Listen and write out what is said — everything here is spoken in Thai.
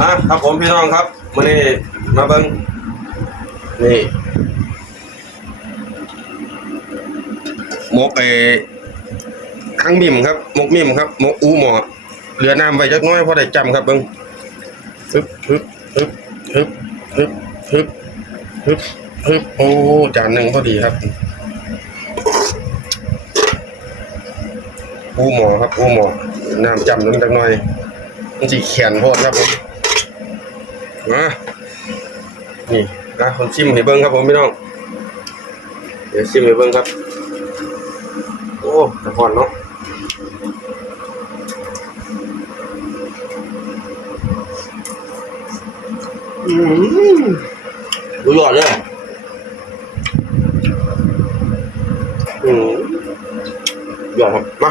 อะครับผมพี่น้องครับมานี่มาเบิ้งนี่มกไอ้ข้างมิมครับมกมิมครับมกอูหมอเหลือน้ำไว้จักน้อยพอได้จำครับเบิ้งฮึบฮึบฮึบฮึบฮึบฮึบฮึบฮึบโอ้จานหนึ่งพอดีครับอูหมอครับอูหมอน้ำจำนึงจักน่อย มันสีแขนโพดครับผมมานี่นะคนชิมให้เบิ้งครับผมพี่น้อง เดี๋ยวชิมให้เบิ้งครับ โอ้ตะพอนเนาะอืมดูยอดเลยอืมยอดครับ มา